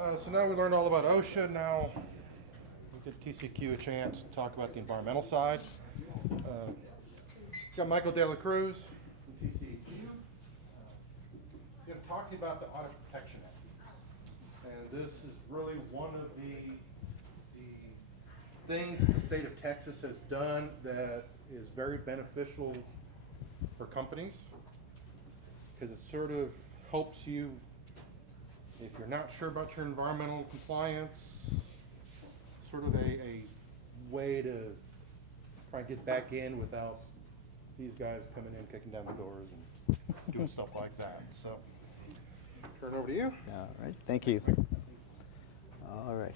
So now we learned all about OSHA. Now we give TCEQ a chance to talk about the environmental side. We've got Michael De La Cruz from TCEQ. He's going to talk to you about the Audit Protection Act. And this is really one of the things the state of Texas has done that is very beneficial for companies, because it sort of helps you if you're not sure about your environmental compliance, sort of a way to try and get back in without these guys coming in, kicking down the doors and doing stuff like that. So, turn it over to you. All right, thank you. All right.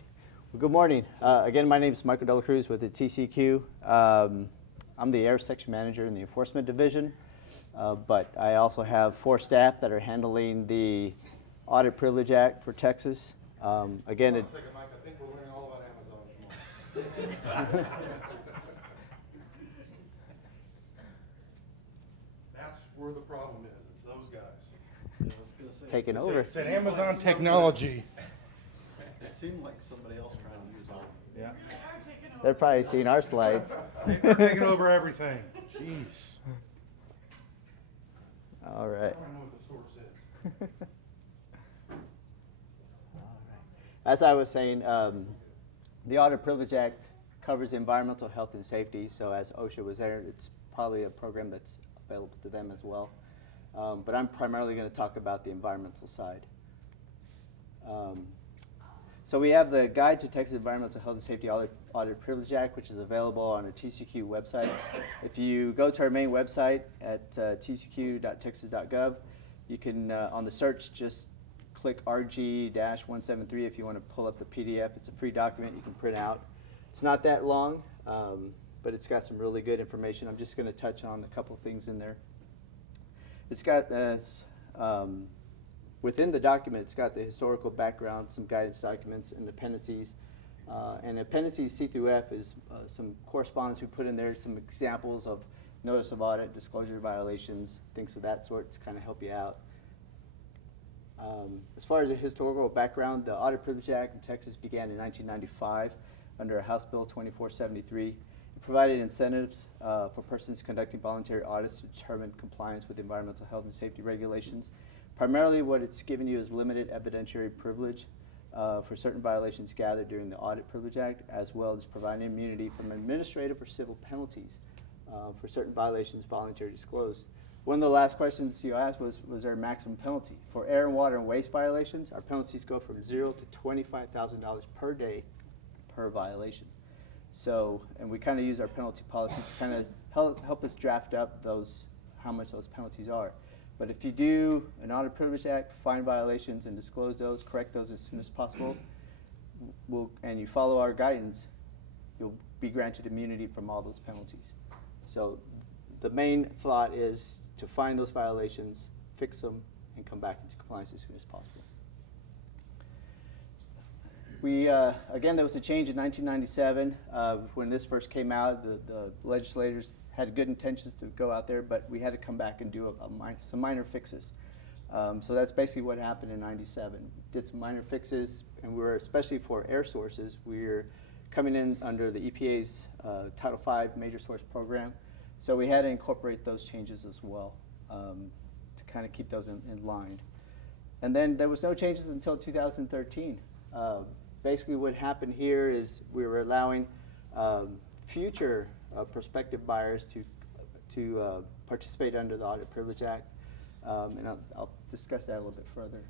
Well, good morning. Again, my name is Michael De La Cruz with the TCEQ. I'm the Air Section Manager in the Enforcement Division, but I also have 4 staff that are handling the Audit Privilege Act for Texas. Again, Hold on a second, Mike. I think we're learning all about Amazon. That's where the problem is. It's those guys. Yeah, I was gonna say, taking over. It's an Amazon technology. it seemed like somebody else trying to use all. Yeah. They're probably seeing our slides. They're taking over everything. Jeez. All I right. don't know what the source is. As I was saying, the Audit Privilege Act covers environmental health and safety, so as OSHA was there, it's probably a program that's available to them as well. But I'm primarily going to talk about the environmental side. So we have the Guide to Texas Environmental Health and Safety Audit Privilege Act, which is available on our TCEQ website. If you go to our main website at tcq.texas.gov, you can, on the search, just click RG-173 if you want to pull up the PDF. It's a free document you can print out. It's not that long, but it's got some really good information. I'm just going to touch on a couple things in there. It's got within the document, it's got the historical background, some guidance documents, and appendices. And appendices C through F is some correspondence we put in there, some examples of notice of audit, disclosure violations, things of that sort to kind of help you out. As far as the historical background, the Audit Privilege Act in Texas began in 1995 under House Bill 2473. It provided incentives for persons conducting voluntary audits to determine compliance with environmental health and safety regulations. Primarily what it's given you is limited evidentiary privilege for certain violations gathered during the Audit Privilege Act, as well as providing immunity from administrative or civil penalties for certain violations voluntarily disclosed. One of the last questions you asked was there a maximum penalty? For air and water and waste violations, our penalties go from $0 to $25,000 per day per violation. So, and we kind of use our penalty policy to kind of help us draft up how much those penalties are. But if you do an Audit Privilege Act, find violations and disclose those, correct those as soon as possible, and you follow our guidance, you'll be granted immunity from all those penalties. So the main thought is to find those violations, fix them, and come back into compliance as soon as possible. Again, there was a change in 1997 when this first came out. The legislators had good intentions to go out there, but we had to come back and do some minor fixes. So that's basically what happened in 97. Did some minor fixes, and we were, especially for air sources, we were coming in under the EPA's Title V Major Source Program. So we had to incorporate those changes as well to kind of keep those in line. And then there was no changes until 2013. Basically what happened here is we were allowing future prospective buyers to participate under the Audit Privilege Act. And I'll discuss that a little bit further.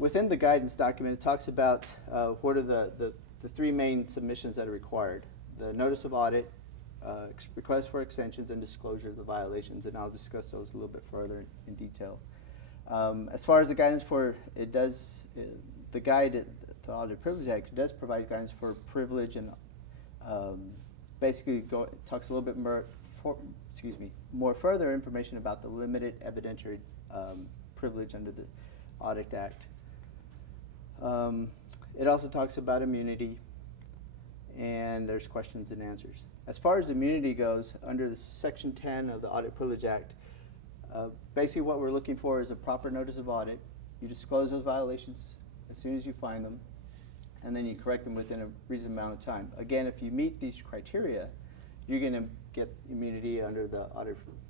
Within the guidance document, it talks about what are the 3 main submissions that are required. The notice of audit, request for extensions, and disclosure of the violations, and I'll discuss those a little bit further in detail. As far as the guidance the Audit Privilege Act does provide guidance for privilege, and basically talks a little bit more further information about the limited evidentiary privilege under the Audit Act. It also talks about immunity, and there's questions and answers. As far as immunity goes, under the Section 10 of the Audit Privilege Act, basically what we're looking for is a proper notice of audit. You disclose those violations as soon as you find them, and then you correct them within a reasonable amount of time. Again, if you meet these criteria, you're going to get immunity under the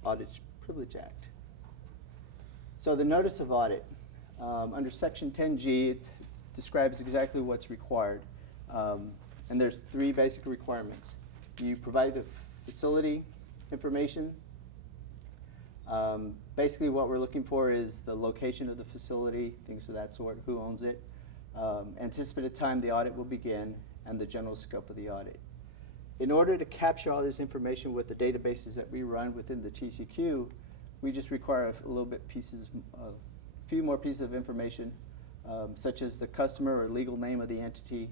Audit Privilege Act. So the notice of audit, under Section 10G, it describes exactly what's required. And there's 3 basic requirements. You provide the facility information. Basically what we're looking for is the location of the facility, things of that sort, who owns it, anticipated time the audit will begin, and the general scope of the audit. In order to capture all this information with the databases that we run within the TCEQ, we just require a few more pieces of information, such as the customer or legal name of the entity,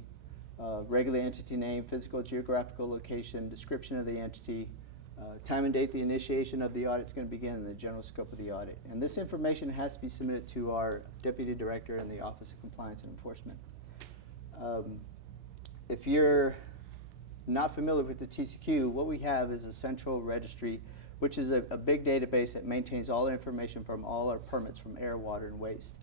regular entity name, physical geographical location, description of the entity, time and date the initiation of the audit is going to begin, and the general scope of the audit. And this information has to be submitted to our Deputy Director in the Office of Compliance and Enforcement. If you're not familiar with the TCEQ, what we have is a central registry, which is a big database that maintains all the information from all our permits from air, water, and waste.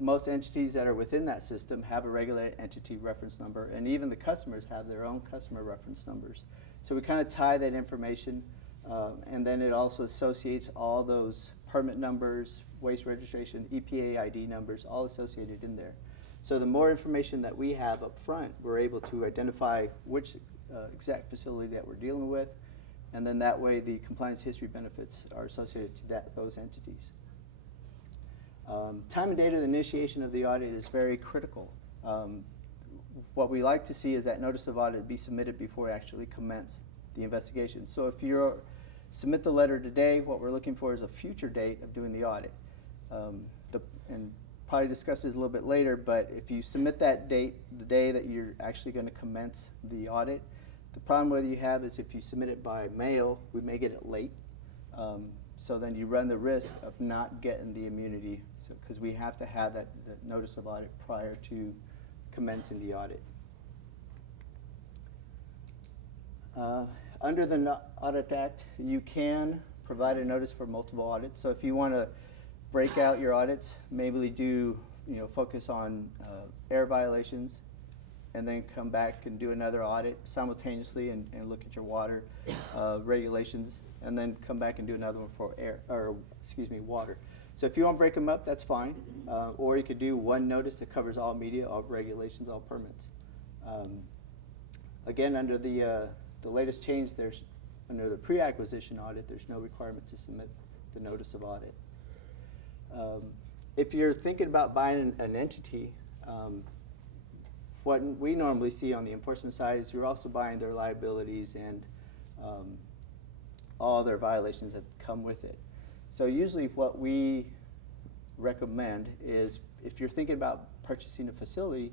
Most entities that are within that system have a regulated entity reference number, and even the customers have their own customer reference numbers. So we kind of tie that information, and then it also associates all those permit numbers, waste registration, EPA ID numbers, all associated in there. So the more information that we have up front, we're able to identify which exact facility that we're dealing with, and then that way the compliance history benefits are associated to those entities. Time and date of the initiation of the audit is very critical. What we like to see is that notice of audit be submitted before we actually commence the investigation. So if you submit the letter today, what we're looking for is a future date of doing the audit. And probably discuss this a little bit later, but if you submit that date, the day that you're actually going to commence the audit, the problem with you have is if you submit it by mail, we may get it late. So then you run the risk of not getting the immunity, because we have to have that notice of audit prior to commencing the audit. Under the Audit Act, you can provide a notice for multiple audits. So if you want to break out your audits, maybe do focus on air violations, and then come back and do another audit simultaneously and look at your water regulations, and then come back and do another one for water. So if you want to break them up, that's fine. Or you could do one notice that covers all media, all regulations, all permits. Again, under the latest change, under the pre-acquisition audit, there's no requirement to submit the notice of audit. If you're thinking about buying an entity, what we normally see on the enforcement side is you're also buying their liabilities and all their violations that come with it. So usually what we recommend is if you're thinking about purchasing a facility,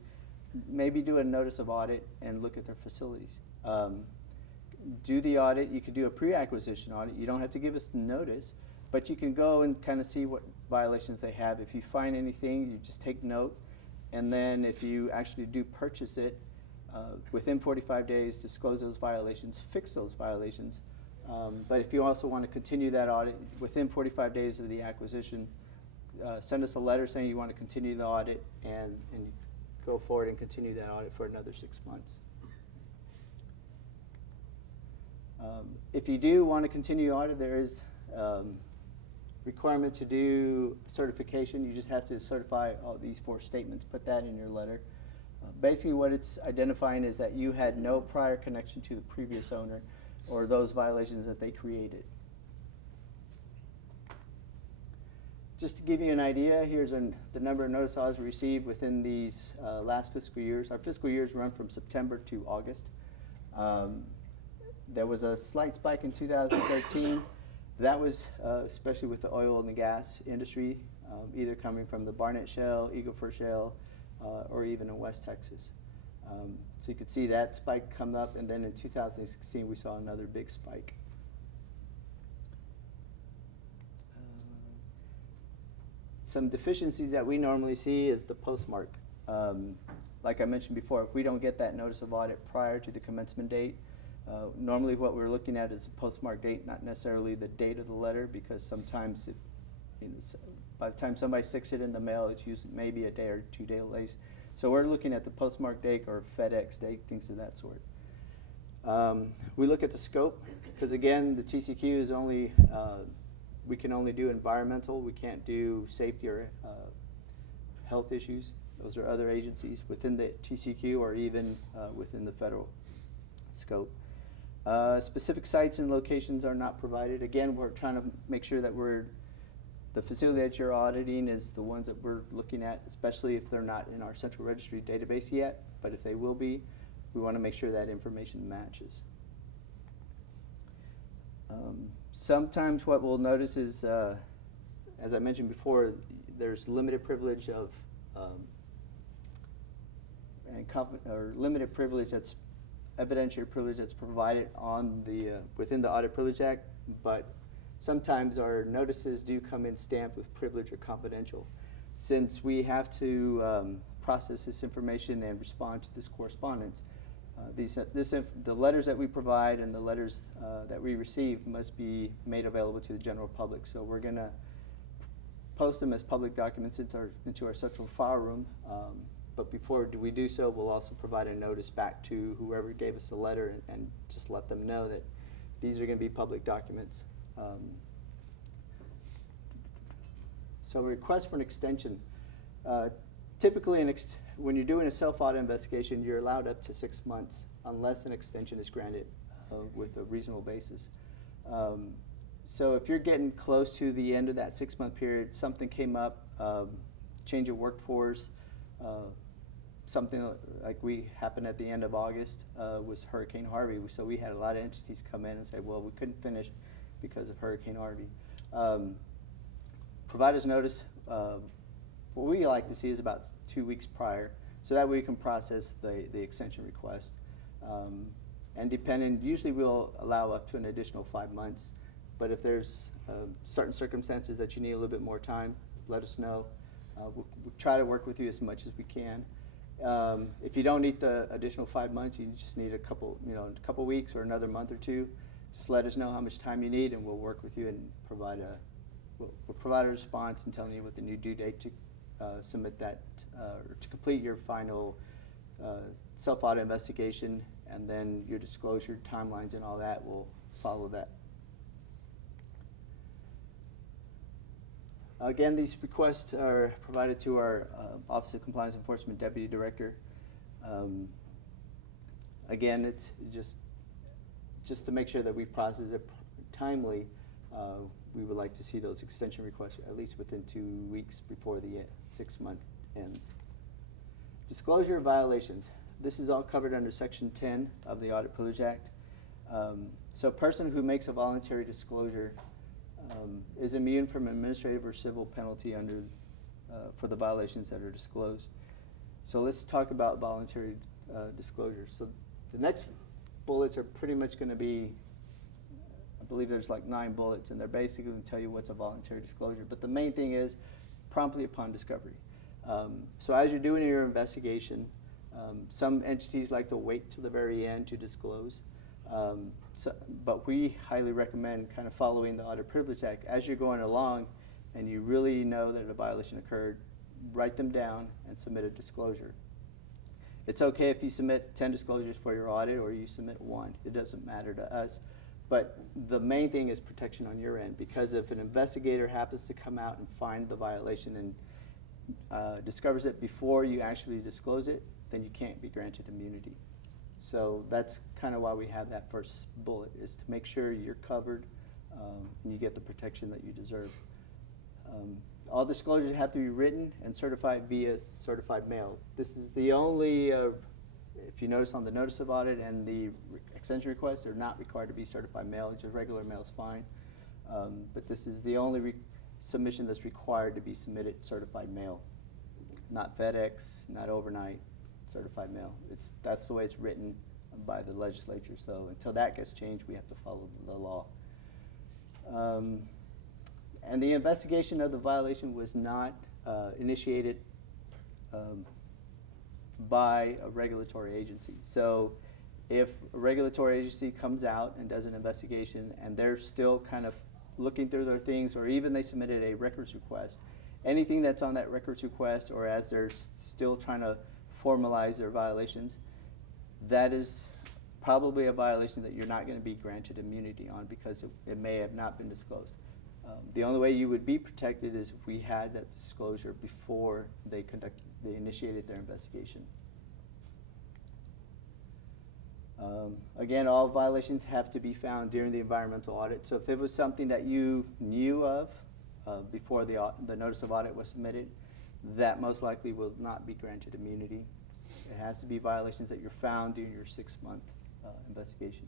maybe do a notice of audit and look at their facilities. Do the audit. You could do a pre-acquisition audit. You don't have to give us the notice, but you can go and kind of see what violations they have. If you find anything, you just take note. And then if you actually do purchase it, within 45 days, disclose those violations, fix those violations. But if you also want to continue that audit, within 45 days of the acquisition, send us a letter saying you want to continue the audit, and go forward and continue that audit for another 6 months. If you do want to continue audit, there is requirement to do certification. You just have to certify all these 4 statements, put that in your letter. Basically what it's identifying is that you had no prior connection to the previous owner or those violations that they created. Just to give you an idea, here's the number of notice audits received within these last fiscal years. Our fiscal years run from September to August. There was a slight spike in 2013. That was especially with the oil and the gas industry, either coming from the Barnett Shale, Eagle Ford Shale, or even in West Texas. So you could see that spike come up, and then in 2016 we saw another big spike. Some deficiencies that we normally see is the postmark. Like I mentioned before, if we don't get that notice of audit prior to the commencement date, normally what we're looking at is a postmark date, not necessarily the date of the letter, because sometimes by the time somebody sticks it in the mail, it's usually maybe a day or 2 days late. So we're looking at the postmark date or FedEx date, things of that sort. We look at the scope, because again, the TCEQ is only, we can only do environmental, we can't do safety or health issues. Those are other agencies within the TCEQ or even within the federal scope. Specific sites and locations are not provided. Again, we're trying to make sure that the facility that you're auditing is the ones that we're looking at, especially if they're not in our central registry database yet, but if they will be, we want to make sure that information matches. Sometimes what we'll notice is, as I mentioned before, there's limited privilege of limited privilege that's evidentiary privilege that's provided on the within the Audit Privilege Act, but sometimes our notices do come in stamped with privilege or confidential. Since we have to process this information and respond to this correspondence, the letters that we provide and the letters that we receive must be made available to the general public. So we're going to post them as public documents into our central file room. But before we do so, we'll also provide a notice back to whoever gave us the letter and just let them know that these are going to be public documents. So a request for an extension. Typically, when you're doing a self-audit investigation, you're allowed up to 6 months unless an extension is granted with a reasonable basis. So if you're getting close to the end of that 6-month period, something came up, change of workforce, something like we happened at the end of August was Hurricane Harvey. So we had a lot of entities come in and say, well, we couldn't finish because of Hurricane Harvey. Provide us notice. What we like to see is about 2 weeks prior, so that way we can process the extension request. And usually we'll allow up to an additional 5 months. But if there's certain circumstances that you need a little bit more time, let us know. We'll try to work with you as much as we can. If you don't need the additional 5 months, you just need a couple weeks or another month or two. Just let us know how much time you need, and we'll work with you and we'll provide a response and telling you what the new due date to submit that or to complete your final self-audit investigation, and then your disclosure timelines and all that will follow that. Again, these requests are provided to our Office of Compliance Enforcement Deputy Director. Again, it's just to make sure that we process it timely. We would like to see those extension requests at least within 2 weeks before the 6 month ends. Disclosure of violations. This is all covered under Section 10 of the Audit Privilege Act. So a person who makes a voluntary disclosure is immune from administrative or civil penalty for the violations that are disclosed. So let's talk about voluntary disclosure. So the next bullets are pretty much going to be, I believe there's like 9 bullets, and they're basically going to tell you what's a voluntary disclosure. But the main thing is promptly upon discovery. So as you're doing your investigation, some entities like to wait till the very end to disclose. But we highly recommend kind of following the Audit Privilege Act. As you're going along and you really know that a violation occurred, write them down and submit a disclosure. It's okay if you submit 10 disclosures for your audit or you submit 1. It doesn't matter to us. But the main thing is protection on your end, because if an investigator happens to come out and find the violation and discovers it before you actually disclose it, then you can't be granted immunity. So that's kind of why we have that first bullet, is to make sure you're covered and you get the protection that you deserve. All disclosures have to be written and certified via certified mail. This is the only, if you notice on the notice of audit and the extension request, they're not required to be certified mail. Just regular mail is fine. But this is the only submission that's required to be submitted certified mail. Not FedEx, not overnight, certified mail. That's the way it's written by the legislature. So until that gets changed, we have to follow the law. And the investigation of the violation was not initiated by a regulatory agency. So if a regulatory agency comes out and does an investigation and they're still kind of looking through their things, or even they submitted a records request, anything that's on that records request, or as they're still trying to formalize their violations, that is probably a violation that you're not going to be granted immunity on because it may have not been disclosed. The only way you would be protected is if we had that disclosure before they initiated their investigation. Again, all violations have to be found during the environmental audit. So if it was something that you knew of before the notice of audit was submitted, that most likely will not be granted immunity. It has to be violations that you're found during your 6-month investigation.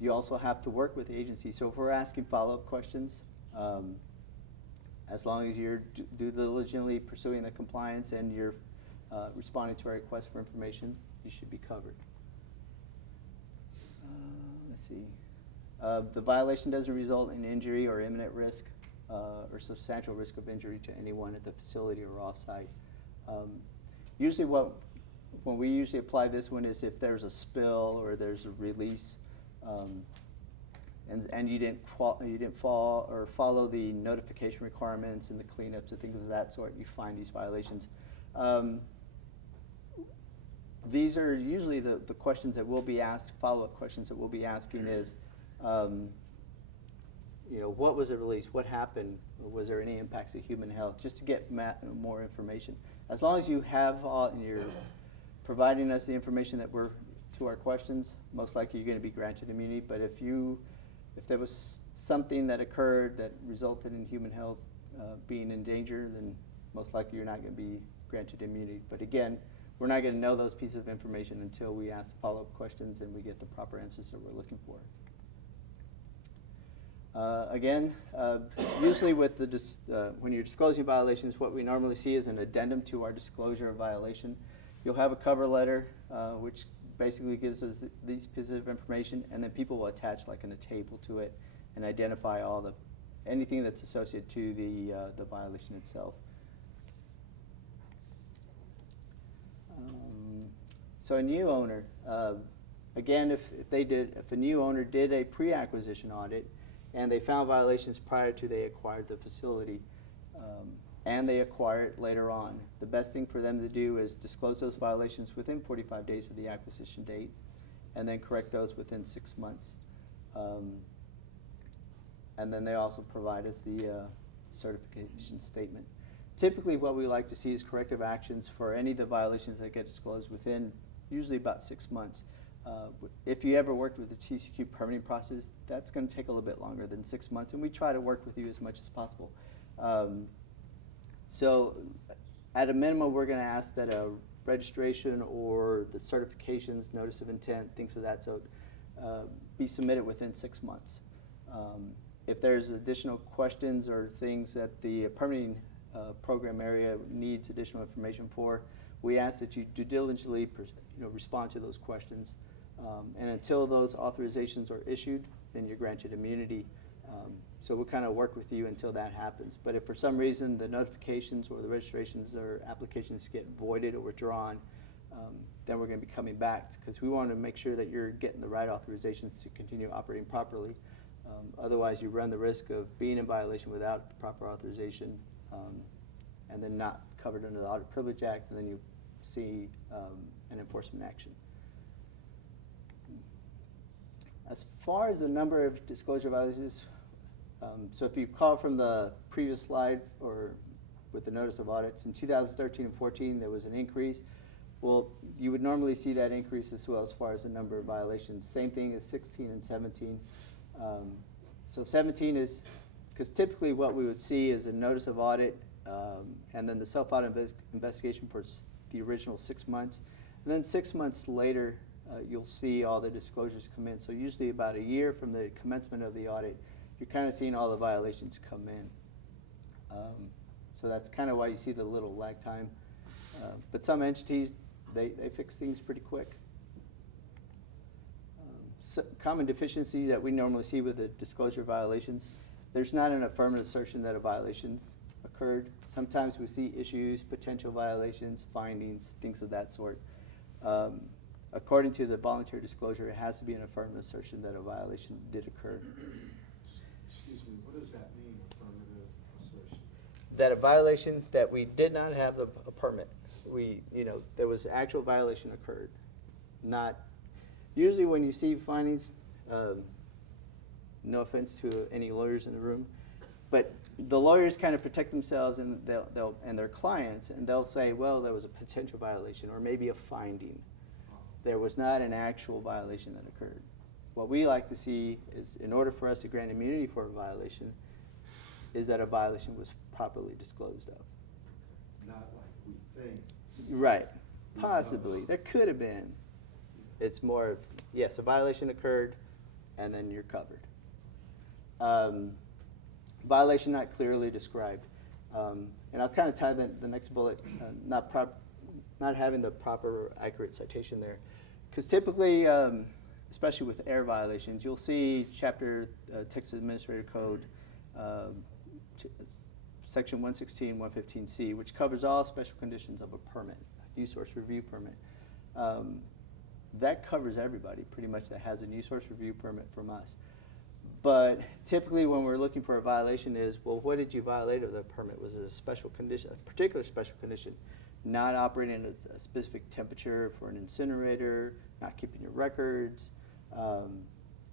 You also have to work with the agency. So if we're asking follow-up questions, as long as you're due diligently pursuing the compliance and you're responding to our request for information, you should be covered. Let's see. The violation doesn't result in injury or imminent risk or substantial risk of injury to anyone at the facility or off-site. Usually when we usually apply this one is if there's a spill or there's a release and you didn't follow the notification requirements and the cleanups and things of that sort, you find these violations. These are usually the questions that will be asked, follow-up questions that we'll be asking is, what was the release? What happened? Was there any impacts to human health? Just to get more information. As long as you have all, and you're providing us the information that to our questions, most likely you're going to be granted immunity. But if there was something that occurred that resulted in human health being in danger, then most likely you're not going to be granted immunity. But again, we're not going to know those pieces of information until we ask the follow-up questions and we get the proper answers that we're looking for. Usually with when you're disclosing violations, what we normally see is an addendum to our disclosure of violation. You'll have a cover letter, which basically gives us these pieces of information, and then people will attach like in a table to it and identify anything that's associated to the violation itself. So a new owner, again, if a new owner did a pre-acquisition audit and they found violations prior to they acquired the facility, and they acquire it later on, the best thing for them to do is disclose those violations within 45 days of the acquisition date, and then correct those within 6 months. And then they also provide us the certification statement. Typically what we like to see is corrective actions for any of the violations that get disclosed within usually about 6 months. If you ever worked with the TCEQ permitting process, that's going to take a little bit longer than 6 months, and we try to work with you as much as possible. So at a minimum, we're going to ask that a registration or the certifications, notice of intent, things of that sort, be submitted within 6 months. If there's additional questions or things that the permitting program area needs additional information for, we ask that you due diligently respond to those questions. And until those authorizations are issued, then you're granted immunity. So we'll kind of work with you until that happens. But if for some reason the notifications or the registrations or applications get voided or withdrawn, then we're going to be coming back because we want to make sure that you're getting the right authorizations to continue operating properly. Otherwise, you run the risk of being in violation without the proper authorization and then not covered under the Audit Privilege Act, and then you see an enforcement action. As far as the number of disclosure violations, so if you recall from the previous slide or with the notice of audits, in 2013 and 14 there was an increase. Well, you would normally see that increase as well as far as the number of violations. Same thing as 16 and 17. So 17 is, because typically what we would see is a notice of audit and then the self-audit investigation for the original 6 months. And then 6 months later, you'll see all the disclosures come in. So usually about a year from the commencement of the audit, you're kind of seeing all the violations come in. So that's kind of why you see the little lag time. But some entities, they fix things pretty quick. Common deficiencies that we normally see with the disclosure violations, there's not an affirmative assertion that a violation occurred. Sometimes we see issues, potential violations, findings, things of that sort. According to the voluntary disclosure, it has to be an affirmative assertion that a violation did occur. that a violation that we did not have a permit. There was actual violation occurred. Not, usually when you see findings, no offense to any lawyers in the room, but the lawyers kind of protect themselves and and their clients, and they'll say, well, there was a potential violation or maybe a finding. There was not an actual violation that occurred. What we like to see is, in order for us to grant immunity for a violation, is that a violation was properly disclosed of. Not like we think. Right, possibly. There could have been. It's more of, yes, a violation occurred, and then you're covered. Violation not clearly described. And I'll kind of tie the next bullet, not having the proper accurate citation there. Because typically, especially with error violations, you'll see chapter Texas Administrative Code, section 116, 115C, which covers all special conditions of a permit, new source review permit. That covers everybody, pretty much, that has a new source review permit from us. But typically when we're looking for a violation is, well, what did you violate of the permit? Was it a special condition, a particular special condition? Not operating at a specific temperature for an incinerator, not keeping your records,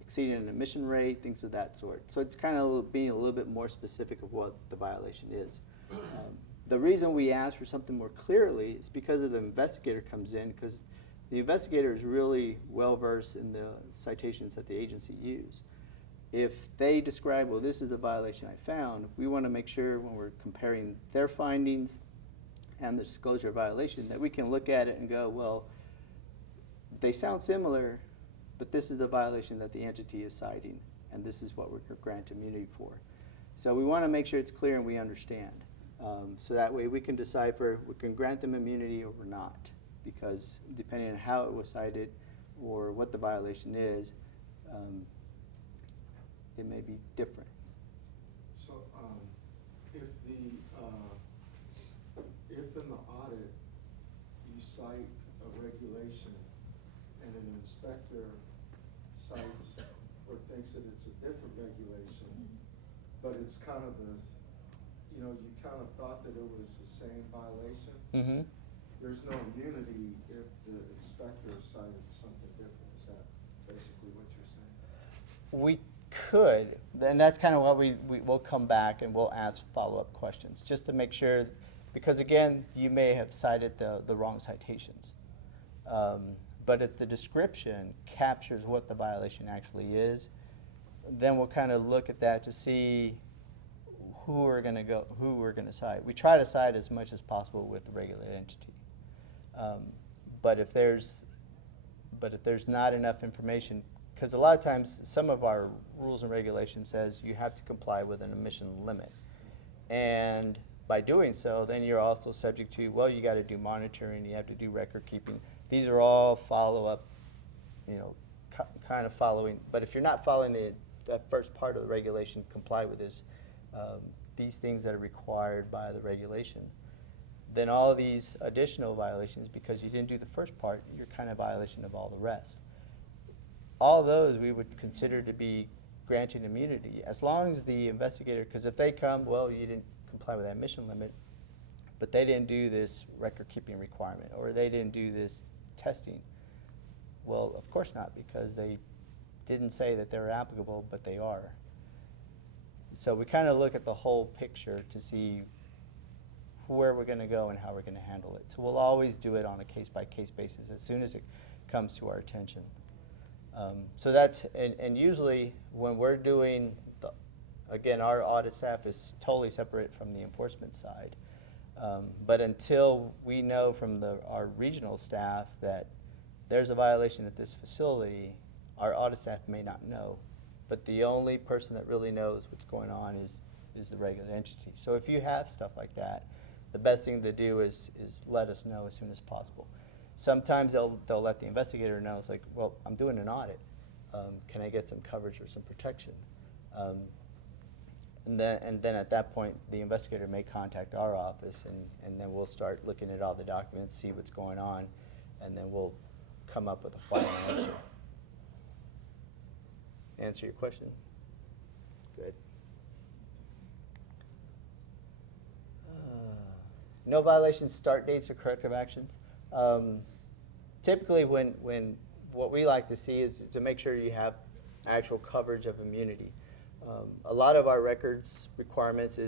exceeding an emission rate, things of that sort. So it's kind of being a little bit more specific of what the violation is. The reason we ask for something more clearly is because the investigator comes in, because the investigator is really well-versed in the citations that the agency use. If they describe, well, this is the violation I found, we want to make sure when we're comparing their findings and the disclosure of violation that we can look at it and go, well, they sound similar, but this is the violation that the entity is citing, and this is what we're going to grant immunity for. So we want to make sure it's clear and we understand. So that way we can decipher, we can grant them immunity or not, because depending on how it was cited or what the violation is, it may be different. So, if in the audit you cite a regulation and an inspector cites or thinks that it's a different regulation, but it's kind of you kind of thought that it was the same violation, there's no immunity if the inspector cited something different. Is that basically what you're saying? We could, and that's kind of what we'll come back and we'll ask follow-up questions just to make sure, because again, you may have cited the wrong citations. But if the description captures what the violation actually is, then we'll kind of look at that to see who we're going to cite. We try to cite as much as possible with the regulated entity. But if there's not enough information, because a lot of times some of our rules and regulations says you have to comply with an emission limit. And by doing so, then you're also subject to, well, you got to do monitoring, you have to do record keeping. These are all follow-up, kind of following. But if you're not following that first part of the regulation, comply with these things that are required by the regulation, then all these additional violations, because you didn't do the first part, you're kind of violation of all the rest. All those we would consider to be granting immunity, as long as the investigator, because if they come, well, you didn't comply with that emission limit, but they didn't do this record keeping requirement, or they didn't do this testing. Well, of course not, because they didn't say that they were applicable, but they are. So we kind of look at the whole picture to see where we're going to go and how we're going to handle it. So we'll always do it on a case-by-case basis as soon as it comes to our attention. So that's, and usually when we're doing, again, our audit staff is totally separate from the enforcement side. But until we know from our regional staff that there's a violation at this facility, our audit staff may not know. But the only person that really knows what's going on is the regulated entity. So if you have stuff like that, the best thing to do is let us know as soon as possible. Sometimes they'll let the investigator know. It's like, well, I'm doing an audit. Can I get some coverage or some protection? And then at that point, the investigator may contact our office, and then we'll start looking at all the documents, see what's going on, and then we'll come up with a final answer. Answer your question? Good. No violations, start dates, or corrective actions. Typically, when what we like to see is to make sure you have actual coverage of immunity. A lot of our records requirements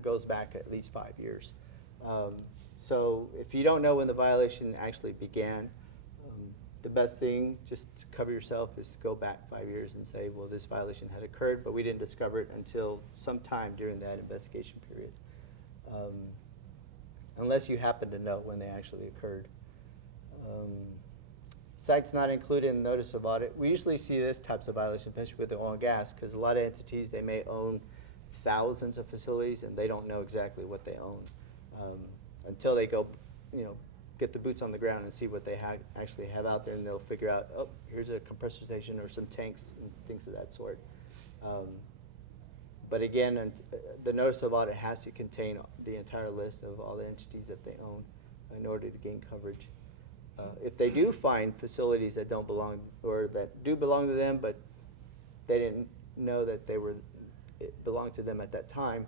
goes back at least 5 years. So if you don't know when the violation actually began, the best thing just to cover yourself is to go back 5 years and say, well, this violation had occurred, but we didn't discover it until sometime during that investigation period. Unless you happen to know when they actually occurred. Sites not included in the notice of audit. We usually see this types of violations, especially with the oil and gas, because a lot of entities, they may own thousands of facilities and they don't know exactly what they own until they go, get the boots on the ground and see what they actually have out there, and they'll figure out, oh, here's a compressor station or some tanks and things of that sort. But again, the notice of audit has to contain the entire list of all the entities that they own in order to gain coverage. If they do find facilities that don't belong, or that do belong to them, but they didn't know that it belonged to them at that time,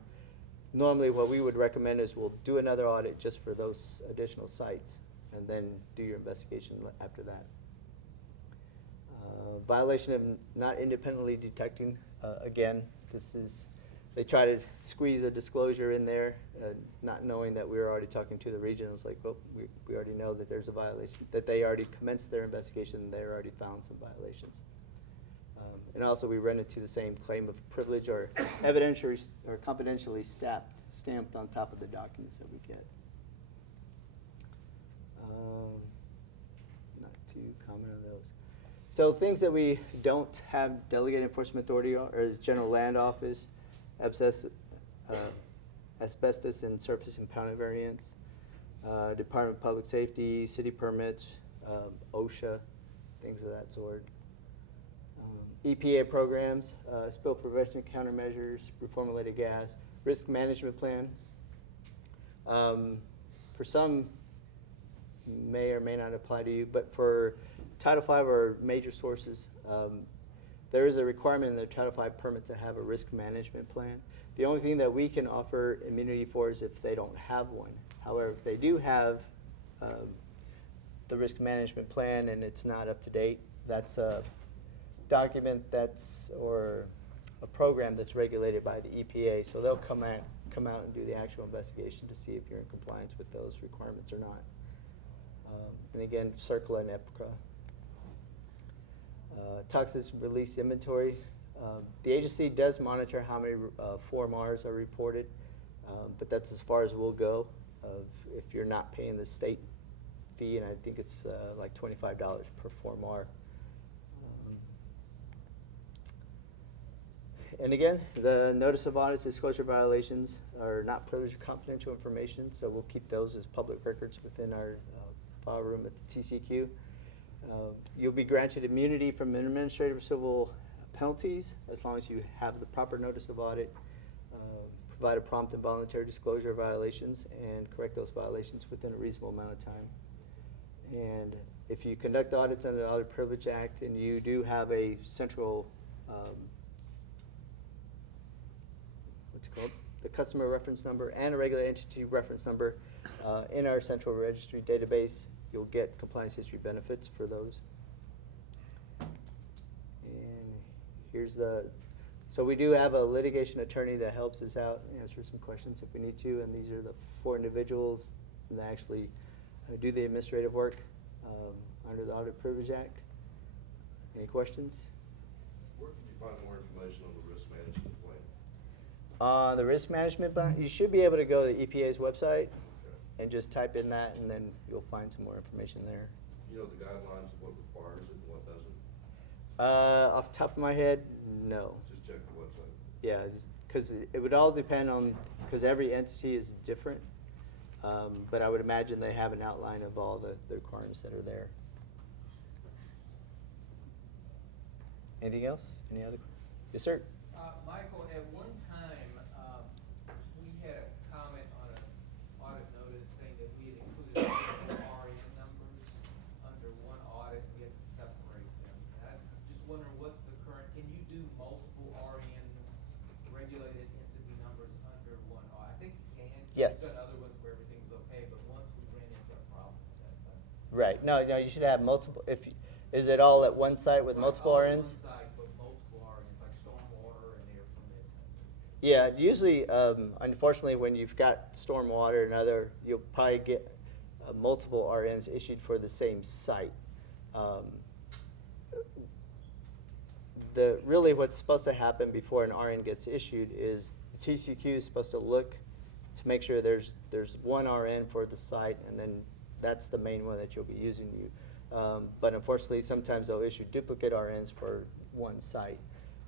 normally what we would recommend is we'll do another audit just for those additional sites and then do your investigation after that. Violation of not independently detecting, again, they try to squeeze a disclosure in there, not knowing that we were already talking to the region. It's like, well, we already know that there's a violation, that they already commenced their investigation and they already found some violations. And also we run into the same claim of privilege or evidentiary or confidentially stamped on top of the documents that we get. Not too common on those. So things that we don't have delegated enforcement authority on are General Land Office, asbestos and surface impoundment variants, Department of Public Safety, city permits, OSHA, things of that sort. EPA programs, spill prevention countermeasures, reformulated gas, risk management plan. For some, may or may not apply to you, but for Title V or major sources, there is a requirement in the Title V permit to have a risk management plan. The only thing that we can offer immunity for is if they don't have one. However, if they do have the risk management plan and it's not up to date, that's a document or a program that's regulated by the EPA. So they'll come out and do the actual investigation to see if you're in compliance with those requirements or not. And again, CERCLA and EPCA. Toxic release inventory. The agency does monitor how many Form Rs are reported, but that's as far as we'll go if you're not paying the state fee, and I think it's like $25 per Form R. And again, the notice of audits, disclosure violations are not privileged or confidential information, so we'll keep those as public records within our file room at the TCEQ. You'll be granted immunity from administrative or civil penalties as long as you have the proper notice of audit, provide a prompt and voluntary disclosure of violations, and correct those violations within a reasonable amount of time. And if you conduct audits under the Audit Privilege Act and you do have a central the customer reference number and a regular entity reference number in our central registry database, you'll get compliance history benefits for those. And here's so we do have a litigation attorney that helps us out and answer some questions if we need to, and these are the 4 individuals that actually do the administrative work under the Audit Privilege Act. Any questions? Where can you find more information on the risk management plan? The risk management plan, you should be able to go to the EPA's website and just type in that, and then you'll find some more information there. You know the guidelines of what requires it and what doesn't? Off the top of my head, no. Just check the website. Yeah, because it would all depend on, because every entity is different, but I would imagine they have an outline of all the requirements that are there. Anything else? Any other? Yes, sir. Michael, at one time, we had a comment on an audit notice saying that we had included RN numbers under one audit. We had to separate them. And I'm just wondering, what's the current? Can you do multiple RN regulated entity numbers under one audit? I think you can. Yes. You've done other ones where everything's okay. Right. No, you should have multiple. Is it all at one site with multiple All RNs? One site, but multiple RNs, like stormwater and air permits. Yeah. Usually, unfortunately, when you've got stormwater and other, you'll probably get multiple RNs issued for the same site. Really what's supposed to happen before an RN gets issued is the TCEQ is supposed to look to make sure there's one RN for the site, and then that's the main one that you'll be using. But unfortunately, sometimes they'll issue duplicate RNs for one site.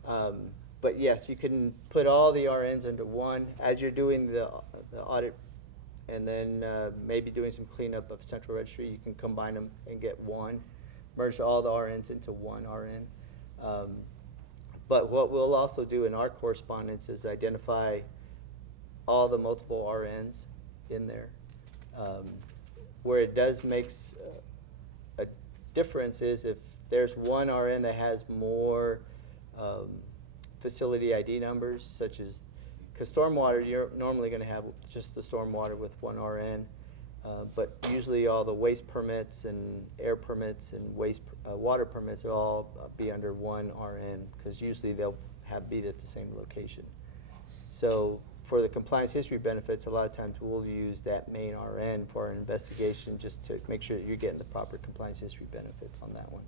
But yes, you can put all the RNs into one as you're doing the audit, and then maybe doing some cleanup of central registry. You can combine them and get one, merge all the RNs into one RN. But what we'll also do in our correspondence is identify all the multiple RNs in there. Where it does makes a difference is if there's one RN that has more facility ID numbers, such as, because stormwater, you're normally going to have just the stormwater with one RN. But usually all the waste permits and air permits and water permits will all be under one RN, because usually they'll be at the same location. So for the compliance history benefits, a lot of times we'll use that main RN for an investigation just to make sure that you're getting the proper compliance history benefits on that one.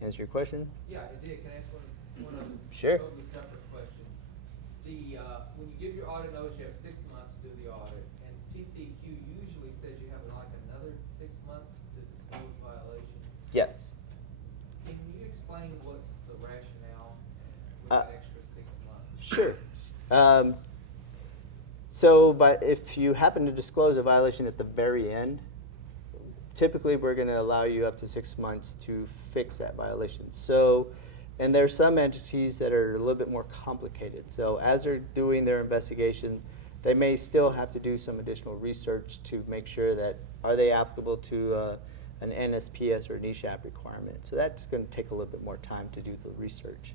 Answer your question? Yeah, it did. Can I ask one other Sure. totally separate question? When you give your audit notice, you have 6 months to do the audit, and TCEQ usually says you have like another 6 months to disclose violations. Yes. Can you explain what's the rationale with that extra 6 months? Sure. So if you happen to disclose a violation at the very end, typically we're going to allow you up to 6 months to fix that violation. So, and there's some entities that are a little bit more complicated. So as they're doing their investigation, they may still have to do some additional research to make sure that are they applicable to an NSPS or niche app requirement. So that's going to take a little bit more time to do the research.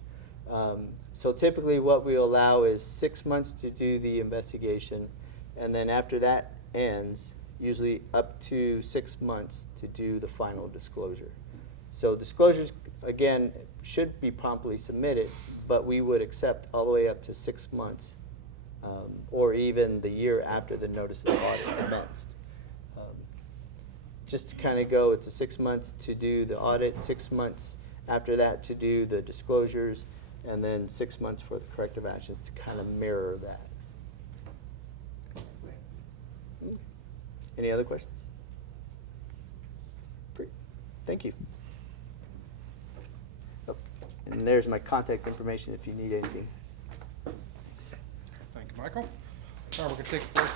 So typically what we allow is 6 months to do the investigation, and then after that ends, usually up to 6 months to do the final disclosure. So disclosures, again, should be promptly submitted, but we would accept all the way up to 6 months, or even the year after the notice of audit commenced. Just to kind of go, it's a 6 months to do the audit, 6 months after that to do the disclosures, and then 6 months for the corrective actions to kind of mirror that. Any other questions? Great. Thank you. Oh, and there's my contact information if you need anything. Thank you, Michael. All right, we're going to take a break.